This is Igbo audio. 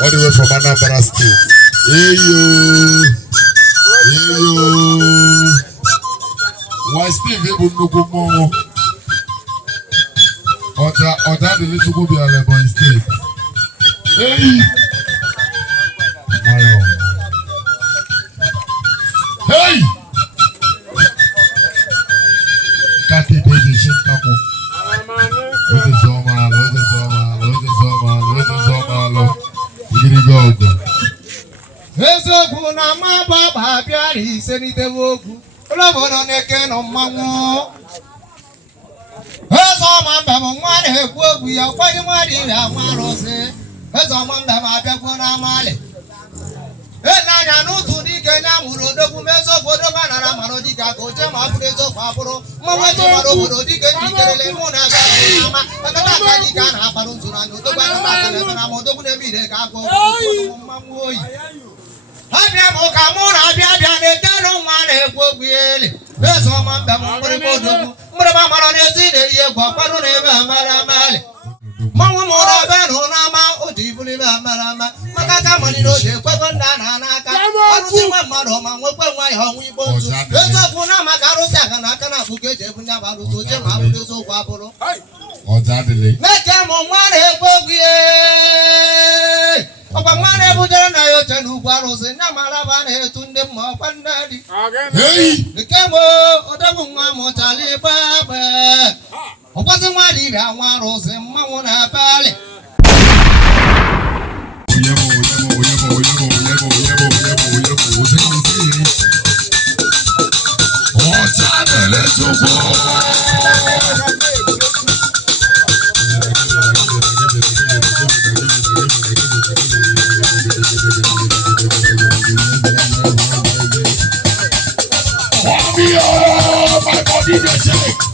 all the way from Anambra State. Hey yo. Why Steve able to go more? Or that the little go be a Lebon State. Hey. Hey. Kaki baby shit tapo. What is all man? Ezogu na maba babia ri senite wogu. Olobono neke no manwo. Ezo mamba mo nware egwu ogwu ya kwayi nware ya nwarose. Ezo mamba babia gwo na male. Elanya n'utu dike nya muru odogwu mezo obodo banara maro dika ka oje ma buru ezo kwa buru. Mwa je maro obodo dike dikerele mu na ga ama. Akata ka dika na abaru nzura n'odogwu na makele na modogwu na bide ka agwo. Mmanwu oyi. Abia mo ka mo na abia ne tanu nwa na egwu ogwu ele. Ezo mamba mo mbere bodogwu. Mbere ba maro n'ezi de ye gwa kwanu na ebe amara male. Mmanwu mo ra be no na ma o di buli be amara ma. Makaka mani no je kwego nda na aka. Ọrụ ti nwa mmadụ ma nwekwe nwa ya ọnwụ igbo nzu. Eziokwu na maka arụsị aka na aka na abụ ka eji ebu nya ba arụsị oje ma abụ eziokwu abụrụ. Meke mụ nwa na-egwu egwu ọkwa nwa na-ebujere na ya oche na ugwu arụsị nya mara ba na-etu ndị mma ọkwa ndị dị. Meke mụ odogwu nwa mụchala igbe egbe. Ọkwasị nwa dị ibe nwa arụsị mmanwụ na-abalị. My body just shake.